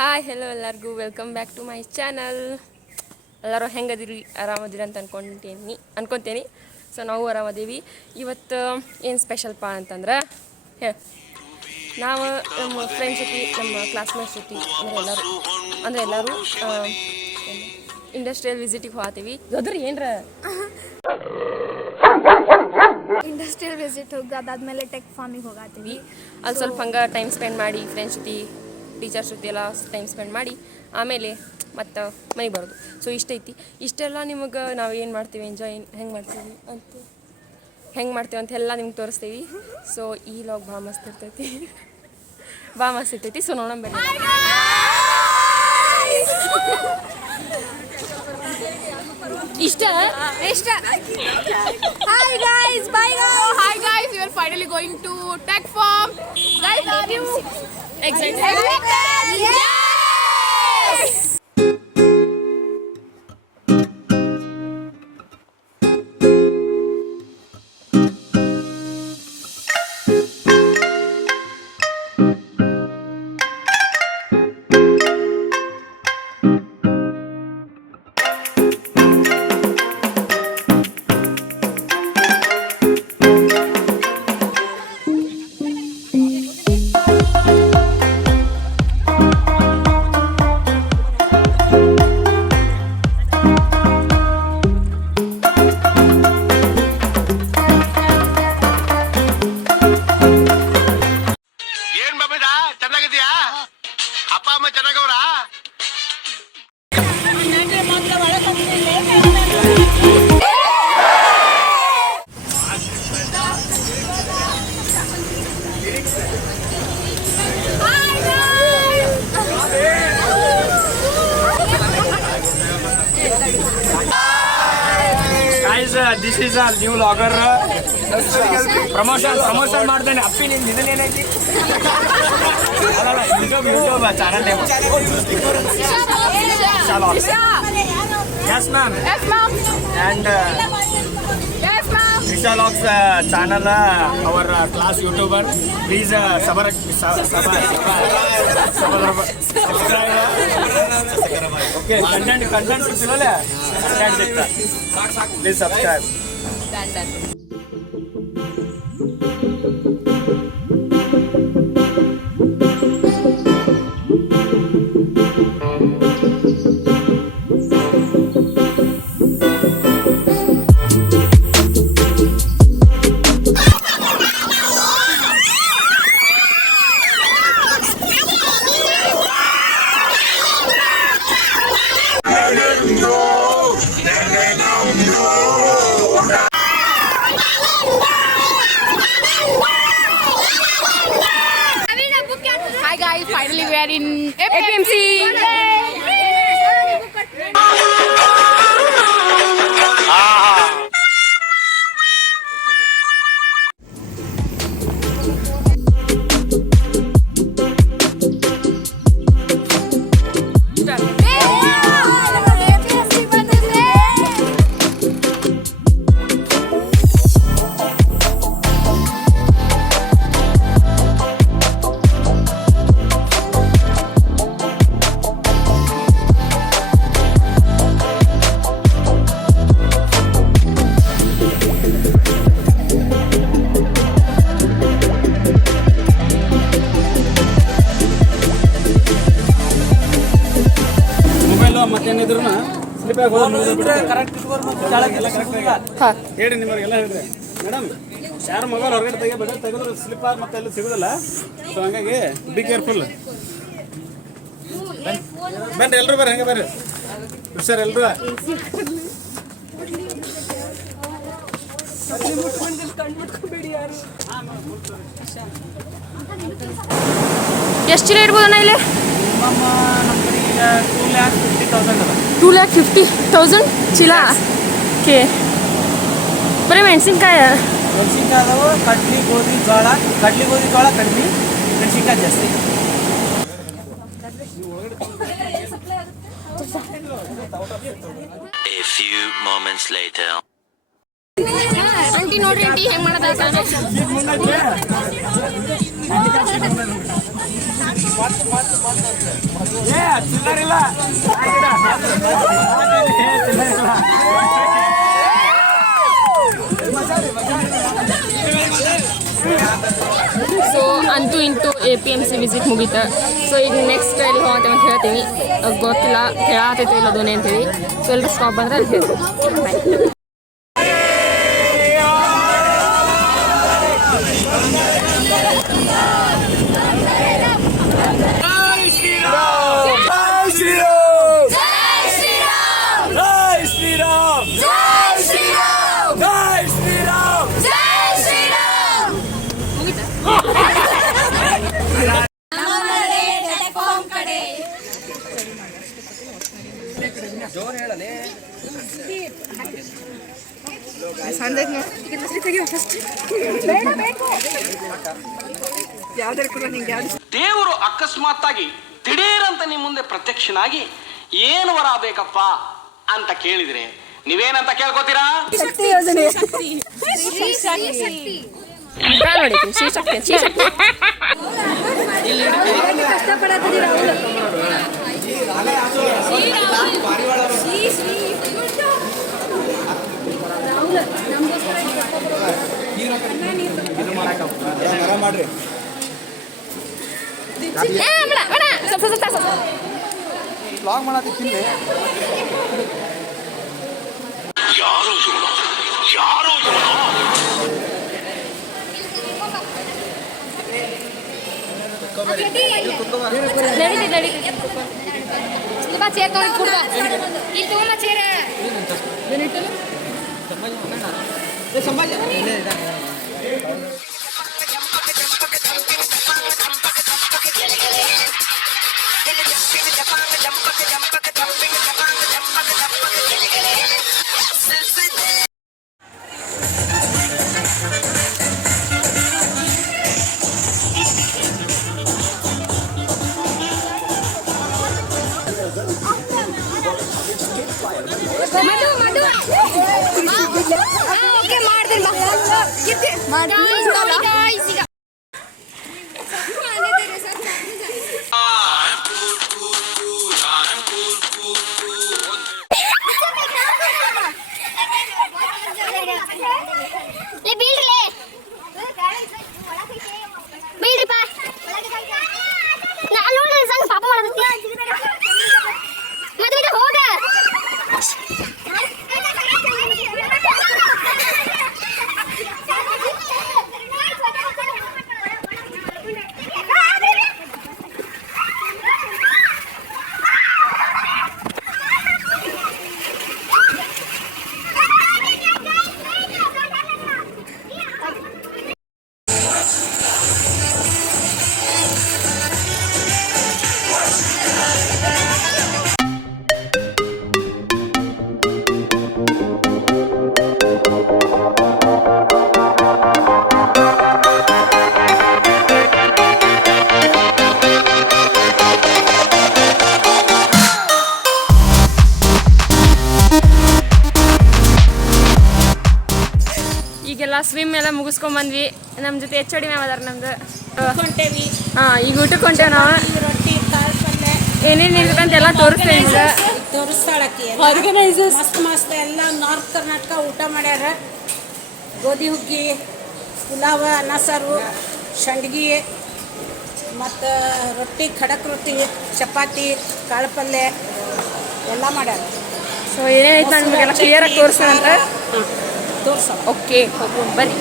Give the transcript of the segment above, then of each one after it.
Hi hello ಎಲ್ಲರಿಗೂ welcome back to my channel. ಎಲ್ಲರೂ ಹೆಂಗದಿರಿ, ಆರಾಮದಿರಿ ಅಂತ ಅನ್ಕೊತೀನಿ. ಸೊ ನಾವು ಆರಾಮದೀವಿ. ಇವತ್ತು ಏನು ಸ್ಪೆಷಲ್ಪ ಅಂತಂದ್ರೆ ನಾವು ನಮ್ಮ ಫ್ರೆಂಡ್ಸ್ ಜೊತೆ, ನಮ್ಮ ಕ್ಲಾಸ್ಮೇಟ್ಸ್ ಜೊತೆ ಎಲ್ಲರೂ ಇಂಡಸ್ಟ್ರಿಯಲ್ ವಿಸಿಟಿಗೆ ಹೋಗ್ತೀವಿ. ಅದ್ರ ಏನರ ಇಂಡಸ್ಟ್ರಿಯಲ್ ವಿಸಿಟ್ ಹೋಗಿ ಅದಾದ್ಮೇಲೆ ಟೆಕ್ ಫಾರ್ಮಿಗೆ ಹೋಗತ್ತೀವಿ. ಅಲ್ಲಿ ಸ್ವಲ್ಪ ಹಂಗೆ ಟೈಮ್ ಸ್ಪೆಂಡ್ ಮಾಡಿ, ಫ್ರೆಂಡ್ಸ್ ಜೊತೆ ಟೀಚರ್ಸ್ ಜೊತೆ ಎಲ್ಲ ಟೈಮ್ ಸ್ಪೆಂಡ್ ಮಾಡಿ ಆಮೇಲೆ ಮತ್ತು ಮನೆಗೆ ಬರೋದು. ಸೊ ಇಷ್ಟೆಲ್ಲ ನಿಮಗೆ ನಾವು ಏನು ಮಾಡ್ತೀವಿ, ಎಂಜಾಯ್ ಹೆಂಗೆ ಮಾಡ್ತೀವಿ ಅಂತ ಎಲ್ಲ ನಿಮ್ಗೆ ತೋರಿಸ್ತೀವಿ. ಸೊ ಈ ಲಾಗ್ ಭಾಳ ಮಸ್ತ್ ಇರ್ತೈತಿ. ಸೊ ನೋಡೋಣ ಬೇಡ. ಇಷ್ಟ Hi guys, bye guys. Hi guys, we are finally going to Tech Farm. Guys, are you excited? Yes! This is a new vlogger. Promotion ಮಾಡ್ತೇನೆ. ಅಪ್ಪಿ ನಿಮ್ದು ಇದನ್ನೇನೈತಿ? ಅಲ್ಲ YouTube channel name. Yes ma'am. Yes ma'am. And Yes ma'am. Trisha Vlogs channel, our class YouTuber. Please subscribe. Okay, content ಸಿಗ್ತಿಲ್ಲ. Content ಸಿಗ್ತಾ. Please subscribe. Done. Hi guys, finally we are in APMC. ಮತ್ತೇನಿದ್ರು slip ಹೇಳಿ ನಿಮಗೆಲ್ಲ ಹೇಳಿದ್ರೆ madam, ಯಾರು mobile ಹೊರಗಡೆ ತೆಗೆದ್ರೆ slip ಆಗಿ ಮತ್ತೆ ಎಲ್ಲ ಸಿಗೋದಿಲ್ಲ. ಸೊ ಹಂಗಾಗಿ ಬಿ ಕೇರ್ಫುಲ್. ಬನ್ರಿ ಎಲ್ಲರೂ ಬರ್ರಿ, ಹಂಗೆ ಬರ್ರಿ ಸರ್ ಎಲ್ಲರೂ. ಎಷ್ಟು ಚೀಲ ಇಡ್ಬೋದಣ್ಣ ಇಲ್ಲಿ? 2,50,000 ಚೀಲ. ಓಕೆ, ಬರೀ ಮೆಣಸಿನ್ಕಾಯಿ ಅದಾವು. ಕಡ್ಲಿ ಗೋಧಿ ಜೋಳ ಕಡಿಮೆ, ಮೆಣಸಿನ್ಕಾಯಿ ಜಾಸ್ತಿ. A few moments later. Aunty ನೋಡ್ರಿ, ಆಂಟಿ ಹೆಂಗ್ ಮಾಡೋದ? ಚಿಲ್ಲರಿಲ್ಲ ಸೊ ಅಂತೂ ಇಂತೂ APMC ವಿಸಿಟ್ ಮುಗೀತು. ಸೊ ಈಗ ನೆಕ್ಸ್ಟ್ ಎಲ್ಲಿ ಹೋಗುತ್ತೆ ಅಂತ ಹೇಳ್ತೀವಿ. ಗೊತ್ತಿಲ್ಲ ಹೇಳಾತೈತೆ ಇಲ್ಲ ಅದನ್ನೇ ಅಂತೀವಿ. ಸೊ ಎಲ್ಲರೂ ಸ್ಟಾಪ್ ಬಂದರೆ ಅಲ್ಲಿ ಹೇಳ್ತೀವಿ. ದೇವರು ಅಕಸ್ಮಾತ್ತಾಗಿ ದಿಢೀರಂತ ನಿಮ್ಮ ಮುಂದೆ ಪ್ರತ್ಯಕ್ಷನಾಗಿ ಏನು ವರ ಬೇಕಪ್ಪ ಅಂತ ಕೇಳಿದ್ರೆ ನೀವೇನಂತ ಕೇಳ್ಕೊತೀರಾ? ನೋಡಿದ್ದೀನಿ ಶ್ರೀಶಕ್ತಿ ಮಾಡ್ರಿ ಲಾಗ್ ಮಾಡತ್ತಿಲ್ಲ ಯಾರೋ ಯಾರೋ ಚೇರ್ ತಗೊಂಡು ಕುಡ್ದ ಇಲ್ಲಿ ತಗೊಂಡ ಚೇರ್ ಓಕೆ ಮಾಡ್ತೀನಿ ಪಾಪ ಮದುವೆ ಹೋಗ ಸ್ವಿಮ್ ಎಲ್ಲ ಮುಗಿಸ್ಕೊಂಬಂದ್ವಿ. ನಮ್ಮ ಜೊತೆ HOD ಮ್ಯಾಮ್ ಅದಾರ ನಮ್ದು. ಹಾಂ ಈಗ ಊಟಕ್ಕೆ ಹೊಂಟೇವೆ ನಾವು. ಏನೇನು ಇರ್ತಂತ ಎಲ್ಲ ತೋರಿಸ್ತೇವೆ. ತೋರಿಸ್ತಾಳಕ್ಕಿ ಮಸ್ತ್ ಎಲ್ಲ ನಾರ್ತ್ ಕರ್ನಾಟಕ ಊಟ ಮಾಡ್ಯಾರ. ಗೋಧಿ ಹುಗ್ಗಿ, ಪುಲಾವ, ಅನ್ನ ಸಾರು, ಸಂಡ್ಗಿ ಮತ್ತು ರೊಟ್ಟಿ, ಖಡಕ್ ರೊಟ್ಟಿ, ಚಪಾತಿ, ಕಾಳು ಪಲ್ಯ ಎಲ್ಲ ಮಾಡ್ಯಾರ. ಸೊ ಏನೇನೈತೆ ನಮಗೆಲ್ಲ ಕ್ಲಿಯರಾಗಿ ತೋರಿಸೋಣ. ತೋರ್ಸ. ಓಕೆ ಹೋಗೋಣ ಬರ್ರಿ.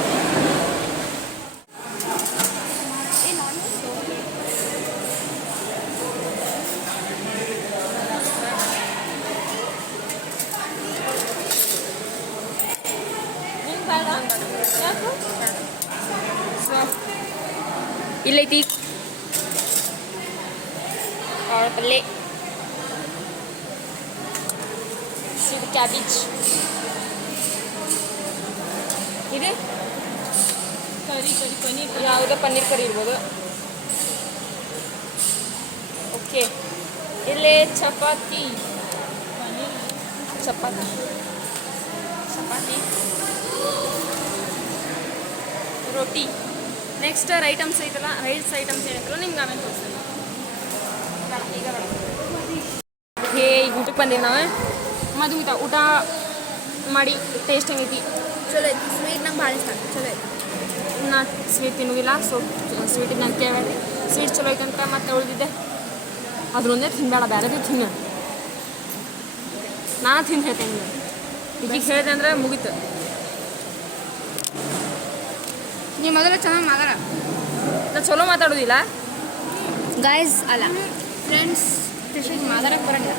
ಇಲ್ಲೈತಿ ಕಾಳು ಪಲ್ಯ, ಇದು ಕ್ಯಾಬೇಜ್, ಇದೆ ಪನ್ನೀರ್, ಯಾವುದೋ ಪನ್ನೀರ್ ಕರಿ ಇರ್ಬೋದು. ಓಕೆ ಇಲ್ಲೇ ಚಪಾತಿ ಚಪಾತಿ ಚಪಾತಿ ರೊಟ್ಟಿ. ನೆಕ್ಸ್ಟ್ ಐಟಮ್ಸ್ ಐತಲ್ಲ, ರೈಸ್ ಐಟಮ್ಸ್ ಏನೈತಲ್ಲ ನಿಮ್ಗೆ ಆಮೇಲೆ ತೋರಿಸ್ತೀನಿ. ಈಗ ಬೇಡ ಊಟಕ್ಕೆ ಬಂದೀವಿ ನಾವು ಮದು ಊಟ ಮಾಡಿ ಟೇಸ್ಟ್ ಹೆಂಗೈತಿ ಚಲೋ ಐತಿ ಸ್ವೀಟ್ ನಂಗೆ ಭಾಳ ಇಷ್ಟ ಚಲೋ ಐತಿ ನಾ ಸ್ವೀಟ್ ತಿನ್ನುವಿಲ್ಲ ಸೊ ಸ್ವೀಟಿಗೆ ನಂಗೆ ಕೇಳಬೇಡಿ ಸ್ವೀಟ್ ಚಲೋ ಐತಂತ ಮತ್ತೆ ಉಳಿದಿದ್ದೆ ಅದ್ರೊಂದೇ ತಿನ್ಬೇಡ ಬೇರೆದೇ ತಿನ್ನು ನಾನು ತಿಂದು ಹೇಳ್ತೇನೆ ಈಗ ಹೇಳಿದೆ ಅಂದರೆ ಮುಗೀತು ನೀವು ಮೊದಲು ಚೆನ್ನಾಗಿ ಮಾತಾಡ ನಾ ಚಲೋ ಮಾತಾಡೋದಿಲ್ಲ ಗೈಸ್ ಅಲ್ಲ ಫ್ರೆಂಡ್ಸ್ ಕೃಷಿಗೆ ಮಾತಾಡಕ್ಕೆ ಬರಂಗಿಲ್ಲ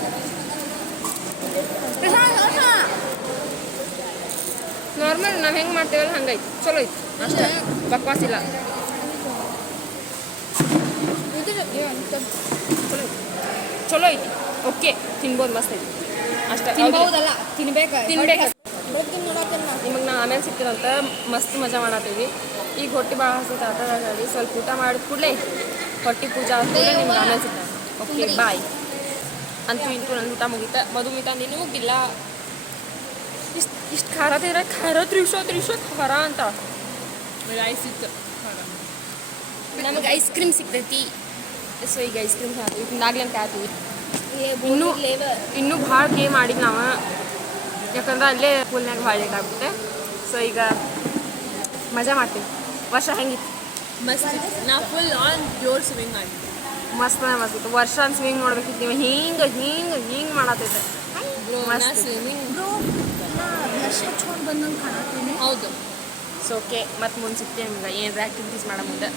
ನಾರ್ಮಲ್ ನಾವು ಹೆಂಗೆ ಮಾಡ್ತೇವಲ್ಲ ಹಂಗೈತಿ ಚಲೋ ಐತಿ ಅಷ್ಟೇ ಬಕ್ವಾಸ್ ಇಲ್ಲ ಚಲೋ ಐತಿ ಓಕೆ ತಿನ್ಬೋದು ಮಸ್ತ್ ಐತಿ ಅಷ್ಟೇ ತಿನ್ಬಹುದಲ್ಲ ತಿನ್ಬೇಕು ತಿನ್ಬೇಕು ನೋಡಕ್ಕೆ ನಿಮಗೆ ನಾ ಆಮೇಲೆ ಸಿಗ್ತೀರಂತ ಮಸ್ತ್ ಮಜಾ ಮಾಡತ್ತೀವಿ ಈಗ ಹೊಟ್ಟೆ ಭಾಳ ಹಸಿತ ಆಟದಾಡಿ ಸ್ವಲ್ಪ ಊಟ ಮಾಡಿದ ಕೂಡಲೇ ಹೊಟ್ಟೆ ಪೂಜೆ ಆದ್ಮೇಲೆ ನಿಮ್ಗೆ ಆಮೇಲೆ ಸಿಗ್ತಾರೆ ಓಕೆ ಬಾಯ್ ಅಂತೂ ಇಂತೂ ನನ್ನ ಊಟ ಮುಗೀತ ಮದು ಮಿತ ನೀನು ಮುಗಿಲ್ಲ ಇಷ್ಟು ಖಾರ ತಿಂದ್ರೆ ಖಾರ ತ್ರಿಶೋ ಖಾರ ಅಂತ ಐಸ್ ಸಿಕ್ತು ನಮಗೆ ಐಸ್ ಕ್ರೀಮ್ ಸಿಗ್ತೈತಿ ಸೊ ಈಗ ಐಸ್ ಕ್ರೀಮ್ ಹಾಕ್ತೀವಿ ತಿಂದಾಗ್ಲಿ ಅಂತ ಹಾಕ್ತೀವಿ ಇನ್ನೂ ಭಾಳ ಗೇಮ್ ಮಾಡಿದ್ದು ನಾವು ಯಾಕಂದ್ರೆ ಅಲ್ಲೇ ಪೂಲ್ನಾಗ ಭಾಳ ಲೇಟ್ ಆಗುತ್ತೆ ಸೊ ಈಗ ಮಜಾ ಮಾಡ್ತೀವಿ ವರ್ಷ ಹೆಂಗಿತ್ತು ಮಸ್ತ್ ನಾ ಫುಲ್ ಆನ್ ಪ್ಯೂರ್ ಸ್ವಿಮ್ಮಿಂಗ್ ಮಾಡಿ ಮಸ್ತ್ ಮಸ್ತ್ ವರ್ಷ ಸ್ವಿಂಗ್ ನೋಡ್ಬೇಕಿತ್ತು ನೀವು ಹಿಂಗೆ ಮಾಡತ್ತೈತೆ ಮಸ್ತ್ ಸ್ವಿಮ್ಮಿಂಗ್ ಬ್ಲಶ್ ಹಚ್ಕೊಂಡು ಬಂದಂಗೆ ಕಾಣತ್ತೀನಿ ಹೌದು ಸೊ ಓಕೆ ಮತ್ತೆ ಮುಂದೆ ಸಿಗ್ತೀವಿ ನಿಮ್ಗೆ ಏನಾರ ಆ್ಯಕ್ಟಿವಿಟೀಸ್ ಮಾಡೋ ಮುಂದೆ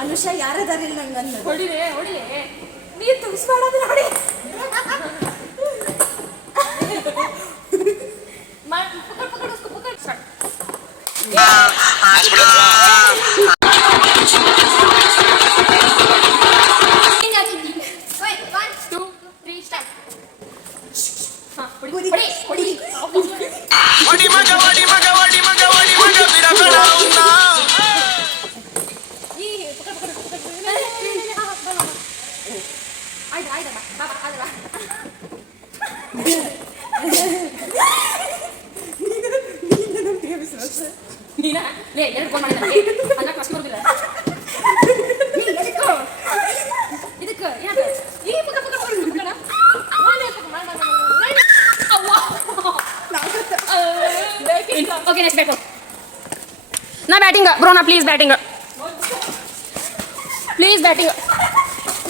ಅನುಷ ಯಾರದಾರಿಲ್ಲ ನಂಗಂದ ಹೊಡಿಲೆ ನೀರು ತುಂಬಿಸ್ಬೇಡದು ನೋಡಿ ಓಕೆ ನೆಕ್ಸ್ಟ್ ಬೇಕು ನಾ ಬ್ಯಾಟಿಂಗ್ ಬ್ರೋ ನಾ ಪ್ಲೀಸ್ ಬ್ಯಾಟಿಂಗ್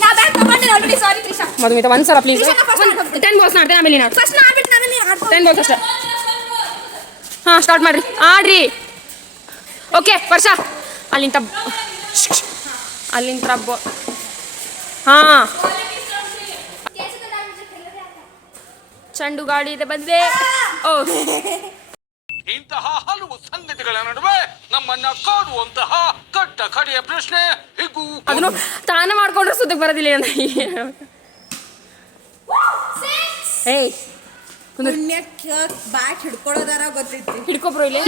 ನಾ ಬ್ಯಾಟ್ ತಗೊಂಡಿಲ್ಲ ಆಲ್ರೆಡಿ ಸಾರಿ ತ್ರಿಷಾ ಮಧುಮಿತ ಒಂದ್ಸಲ ಪ್ಲೀಸ್ ತ್ರಿಷಾ, ನಾ first ಆಡ್ಬೇಕು. 10 ಬಾಲ್ಸ್ ಆಡ್ತೇನೆ ಆಮೇಲೆ ನೀನು ಫಸ್ಟ್ ನಾ ಆಡ್ಬಿಟ್ಟು ಆಮೇಲೆ ನೀನು ಆಡ್ಕೊ 10 ಬಾಲ್ಸ್ ಅಷ್ಟೇ ಹಾಂ ಸ್ಟಾರ್ಟ್ ಮಾಡಿರಿ ಆಡ್ರಿ ಓಕೆ ವರ್ಷ ಅಲ್ಲಿಂದ ಹಾಂ ಚೆಂಡು ಗಾಡಿ ಇದೆ ಬಂದೆ ಓ ಇಂತಹ ಹಲವು ಸಂಗತಿಗಳ ನಡುವೆ ನಮ್ಮನ್ನ ಕಾಡುವಂತಹ ಕಟ್ಟ ಕಡೆಯ ಪ್ರಶ್ನೆ ಹೀಗೂ ಅದನ್ನು ತಾನ ಮಾಡ್ಕೊಂಡ್ರೆ ಸುದ್ದಕ್ಕೆ ಬರೋದಿಲ್ಲ ಅಂತ ಏಯ್ ಪುಣ್ಯಕ್ಕೆ ಬ್ಯಾಟ್ ಹಿಡ್ಕೊಳ್ಳೋದಾರ ಗೊತ್ತೈತಿ ಹಿಡ್ಕೊಬ್ರು ಇಲ್ಲಿ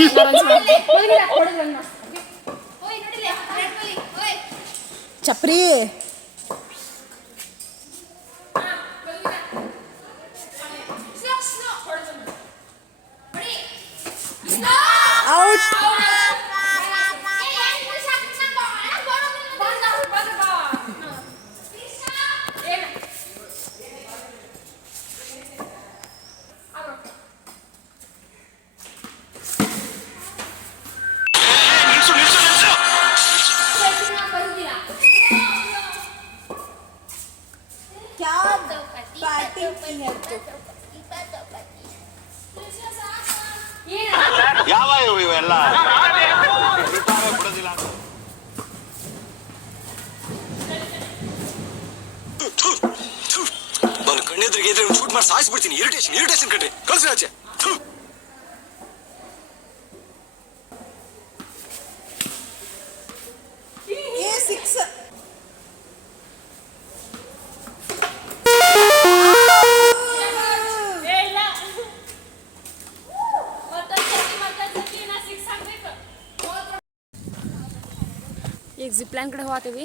ಚಪ್ರಿ ಔಟ್ ನಿಲ್ಸು ನಿಲ್ಸು ನಿಲ್ಸು क्या बैटिंग की है तो ಯಾವ ಇವೆಲ್ಲ ಬಿಡೋದಿಲ್ಲ ನಾನು ಕಣ್ಣೆದ್ರಿಗೆ ಇದ್ರೆ ಶೂಟ್ ಮಾಡಿ ಸಾಯಿಸ್ಬಿಡ್ತೀನಿ ಇರಿಟೇಷನ್ ಕಟ್ರಿ ಕಳ್ಸಿ ಆಚೆ ये सिक्स ಈಗ ಜಿಪ್ ಲೈನ್ ಕಡೆ ಹೋಗ್ತೀವಿ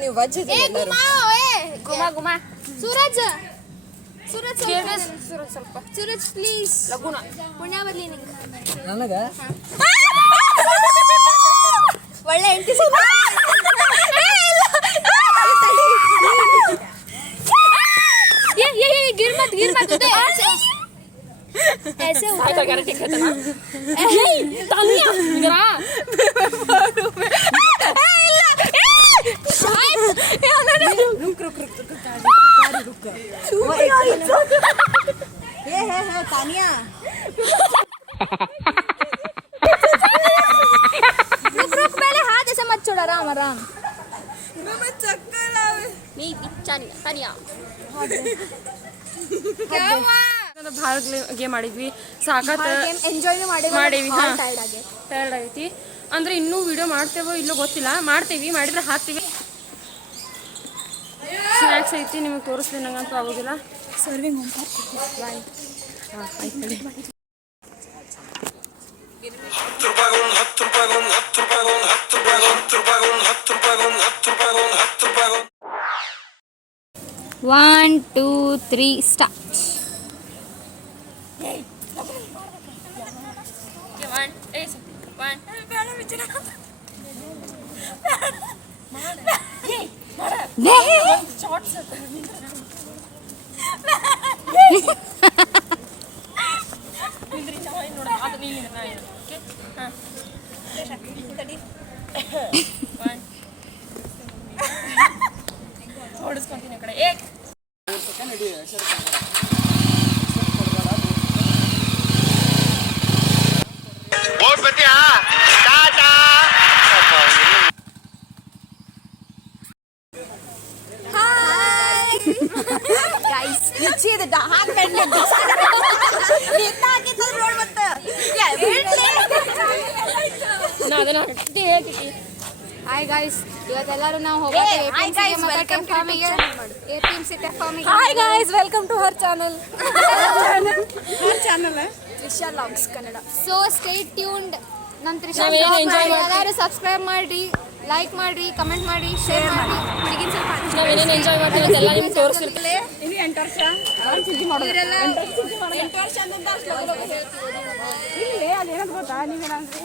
ನೀವು ವಜ್ಜದ ಗುಮಾ ಸೂರಜ್ ಸೂರಜ್ ಸೂರಜ್ ಸ್ವಲ್ಪ ಸೂರಜ್ ಪ್ಲೀಸ್ ಲಗುನ ಪುಣ್ಯ ಬರ್ಲಿ ನಿಂಗೆ ನನಗ ಒಳ್ಳೆ ಹೆಂಡತಿ गिर मत ऐसे ಆಯ್ತಾ ಗ್ಯಾರಂಟಿ ಹೇಳ್ತಾನ ತಾನಿಯಾ ಇಗರ ये है तानिया रुक पहले हाथ ऐसे मत छोड़ आराम आराम चक्कर आवे नहीं तानिया ಭಾಳ ಗೇಮ್ ಆಡಿದ್ವಿ ಸಾಕತ್ ಎಂಜಾಯ್ ಮಾಡೀವಿ ಹಾಂ ಟೈರ್ಡ್ ಆಗಿ ಟೈರ್ಡ್ ಆಗೈತಿ ಅಂದ್ರೆ ಇನ್ನೂ ವಿಡಿಯೋ ಮಾಡ್ತೇವೋ ಇಲ್ಲೋ ಗೊತ್ತಿಲ್ಲ ಮಾಡ್ತೀವಿ ಮಾಡಿದ್ರೆ ಹಾಕ್ತೀವಿ ಸ್ನ್ಯಾಕ್ಸ್ ಐತಿ ನಿಮಗೆ ತೋರಿಸ್ತೀನಿ ನಂಗಂತೂ ಆಗೋದಿಲ್ಲ ಸರ್ವಿಂಗ್ ಹಾಂ ಆಯ್ತು One, two, three, start. ಓಡಿಸ್ಕೊಂತೀನಿ ಆ ಕಡೆ ಬೋರ್ಡ್ ಬರ್ತೀಯಾ ಟಾಟಾ गाइस नीचे द हाथ बैठ ले इतना आगे तो रोड मत ನಾ ಅದನ್ನ ಹೇಳ್ತೀನಿ ಹಾಯ್ ಗೈಸ್ ಇವತ್ತೆಲ್ಲರೂ ನಾವು ಹೋಗ್ತೀವಿ APMC ಟೆಕ್ ಫಾರ್ಮಿಗೆ hi guys welcome to her channel Trisha logs Kannada so stay tuned ನನ್ನ ತ್ರಿಷಾ ನಾವೇನು enjoy ಮಾಡ್ತೀವಿ. ಎಲ್ಲರೂ ಸಬ್ಸ್ಕ್ರೈಬ್ ಮಾಡಿ ಲೈಕ್ ಮಾಡಿ ಕಮೆಂಟ್ ಮಾಡಿ ಶೇರ್ ಮಾಡಿ ಹುಡುಗಿನ ಸ್ವಲ್ಪ ನಾವೇನೇನು ಎಂಜಾಯ್ ಮಾಡ್ತೀವಿ ಅಂತೆಲ್ಲ ನಿಮ್ಗೆ ತೋರಿಸ್ತಿರ್ತೀವಿ ಇನ್ನು 8 ವರ್ಷ ಇವರೆಲ್ಲ 8 ವರ್ಷ ಅಂತ ಇಲ್ಲಿ ಅದೇನಂತ ಗೊತ್ತಾ ನೀವೇನಂದ್ರೆ